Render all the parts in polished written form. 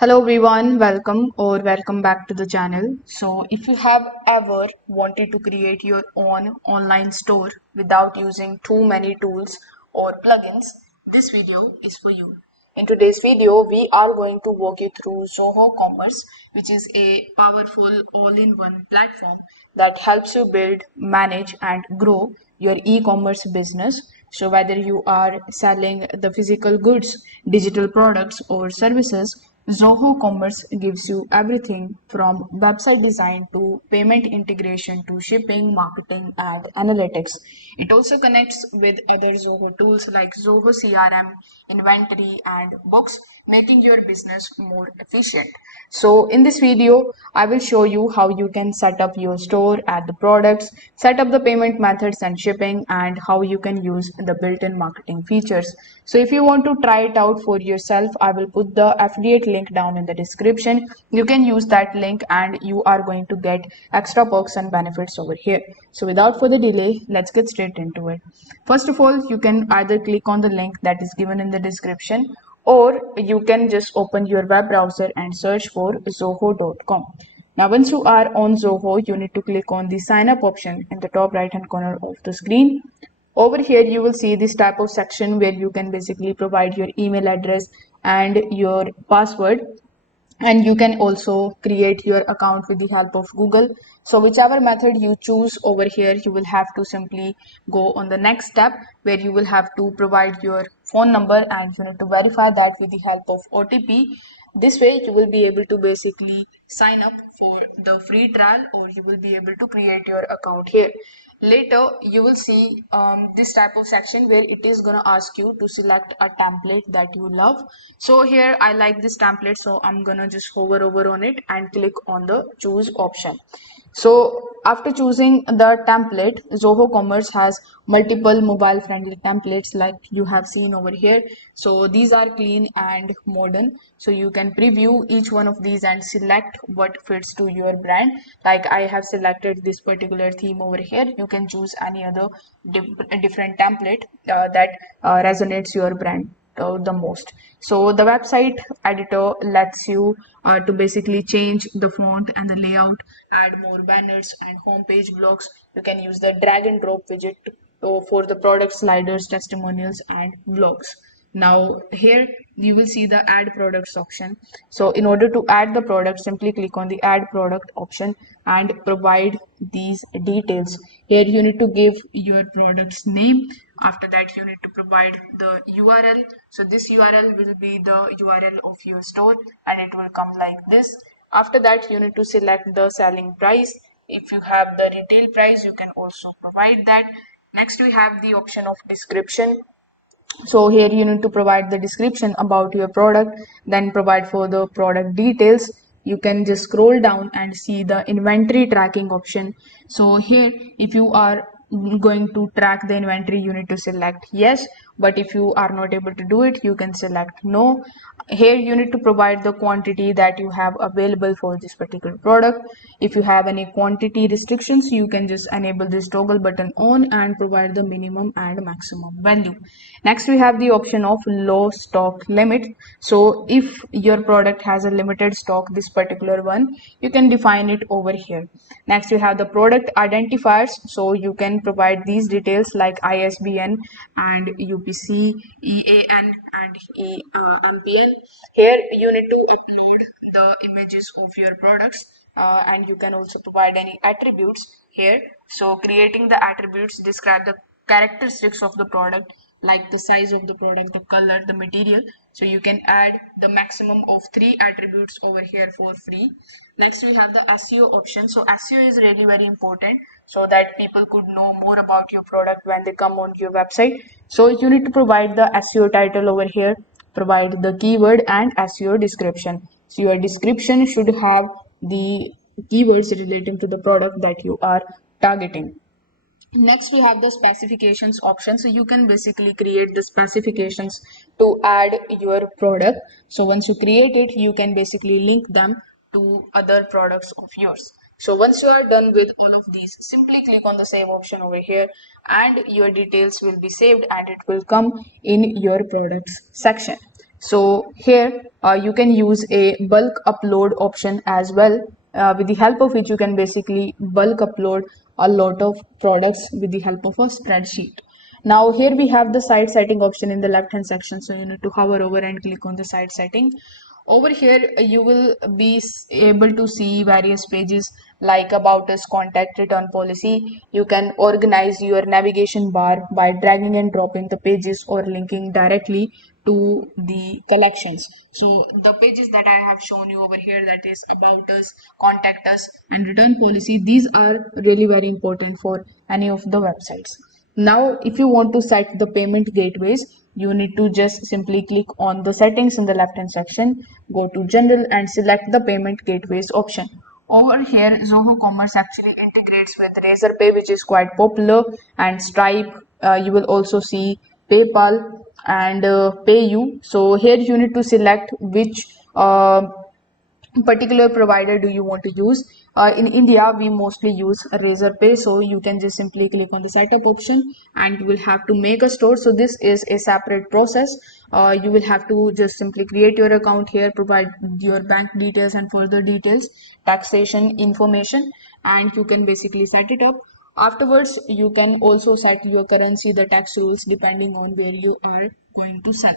Hello everyone, welcome back to the channel. So if you have ever wanted to create your own online store without using too many tools or plugins, this video is for you. In today's video, we are going to walk you through Zoho Commerce, which is a powerful all-in-one platform that helps you build, manage and grow your e-commerce business. So whether you are selling the physical goods, digital products or services, Zoho Commerce gives you everything from website design to payment integration to shipping, marketing, and analytics. It also connects with other Zoho tools like Zoho CRM, inventory, and books, making your business more efficient. So in this video, I will show you how you can set up your store, add the products, set up the payment methods and shipping, and how you can use the built-in marketing features. So if you want to try it out for yourself, I will put the affiliate link down in the description. You can use that link and you are going to get extra perks and benefits over here. So without further delay, let's get straight into it. First of all, you can either click on the link that is given in the description, or you can just open your web browser and search for zoho.com. Now once you are on Zoho, you need to click on the sign up option in the top right hand corner of the screen. Over here you will see this type of section where you can basically provide your email address and your password, and you can also create your account with the help of Google. So whichever method you choose over here, you will have to simply go on the next step where you will have to provide your phone number and you need to verify that with the help of OTP. This way you will be able to basically sign up for the free trial, or you will be able to create your account here. Later you will see this type of section where it is going to ask you to select a template that you love. So here I like this template, so I'm gonna just hover over on it and click on the choose option. So after choosing the template, Zoho Commerce has multiple mobile friendly templates like you have seen over here. So these are clean and modern. So you can preview each one of these and select what fits to your brand. Like I have selected this particular theme over here. You can choose any other different template that resonates your brand the most. So the website editor lets you to basically change the font and the layout, add more banners and homepage blocks. You can use the drag and drop widget for the product sliders, testimonials and vlogs. Now here you will see the add products option. So in order to add the product, simply click on the add product option and provide these details. Here you need to give your product's name. After that you need to provide the URL. So this URL will be the URL of your store and it will come like this. After that you need to select the selling price. If you have the retail price, you can also provide that. Next we have the option of description. So here you need to provide the description about your product, then provide for the product details. You can just scroll down and see the inventory tracking option. So here if you are going to track the inventory, you need to select yes, but if you are not able to do it, you can select no. Here you need to provide the quantity that you have available for this particular product. If you have any quantity restrictions, you can just enable this toggle button on and provide the minimum and maximum value. Next we have the option of low stock limit. So if your product has a limited stock, this particular one, you can define it over here. Next you have the product identifiers. So you can provide these details like ISBN and UPC, EAN and MPN. Here you need to upload the images of your products and you can also provide any attributes here. So creating the attributes describe the characteristics of the product, like the size of the product, the color, the material. So you can add the maximum of 3 attributes over here for free. Next we have the SEO option. So SEO is really very important so that people could know more about your product when they come on your website. So you need to provide the SEO title over here, provide the keyword and SEO description. So your description should have the keywords relating to the product that you are targeting. Next we have the specifications option. So you can basically create the specifications to add your product. So once you create it, you can basically link them to other products of yours. So once you are done with all of these, simply click on the save option over here and your details will be saved and it will come in your products section. So here you can use a bulk upload option as well, with the help of which you can basically bulk upload a lot of products with the help of a spreadsheet. Now here we have the site setting option in the left hand section, so you need to hover over and click on the site setting. Over here you will be able to see various pages like about us, contact, return policy. You can organize your navigation bar by dragging and dropping the pages or linking directly to the collections. So the pages that I have shown you over here, that is about us, contact us, and return policy, these are really very important for any of the websites. Now if you want to set the payment gateways, you need to just simply click on the settings in the left hand section, go to general and select the payment gateways option. Over here Zoho Commerce actually integrates with Razorpay, which is quite popular, and Stripe. You will also see PayPal and PayU. So here you need to select which particular provider do you want to use. In India we mostly use Razorpay, so you can just simply click on the setup option and you will have to make a store. So this is a separate process. You will have to just simply create your account here, provide your bank details and further details, taxation information, and you can basically set it up. Afterwards you can also set your currency, the tax rules, depending on where you are going to sell.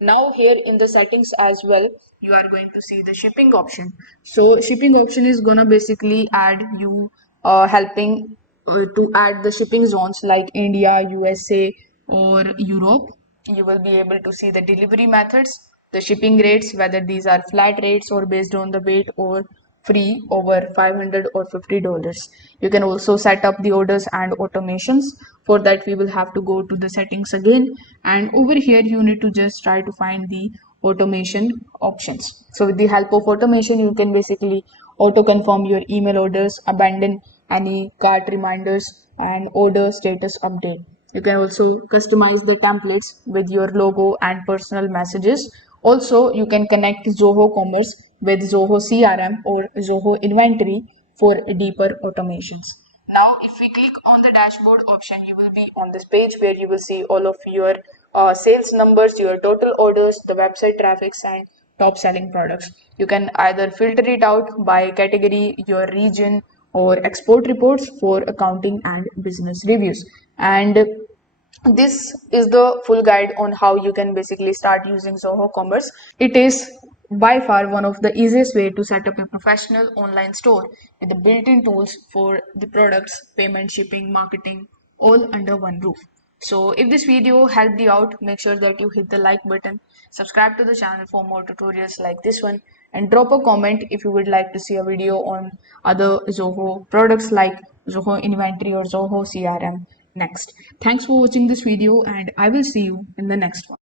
Now here in the settings as well, you are going to see the shipping option. So shipping option is gonna basically add you helping to add the shipping zones like India, USA, or Europe. You will be able to see the delivery methods, the shipping rates, whether these are flat rates or based on the weight, or free over 500 or $50. You can also set up the orders and automations. For that we will have to go to the settings again, and over here you need to just try to find the automation options. So with the help of automation you can basically auto confirm your email orders, abandon any cart reminders, and order status update. You can also customize the templates with your logo and personal messages. Also, you can connect Zoho Commerce with Zoho CRM or Zoho Inventory for deeper automations. Now, if we click on the dashboard option, you will be on this page where you will see all of your sales numbers, your total orders, the website traffics, and top selling products. You can either filter it out by category, your region, or export reports for accounting and business reviews. And this is the full guide on how you can basically start using Zoho Commerce. It is by far one of the easiest way to set up a professional online store with the built-in tools for the products, payment, shipping, marketing, all under one roof. So if this video helped you out, make sure that you hit the like button, subscribe to the channel for more tutorials like this one, and drop a comment if you would like to see a video on other Zoho products like Zoho Inventory or Zoho CRM next. Thanks for watching this video, and I will see you in the next one.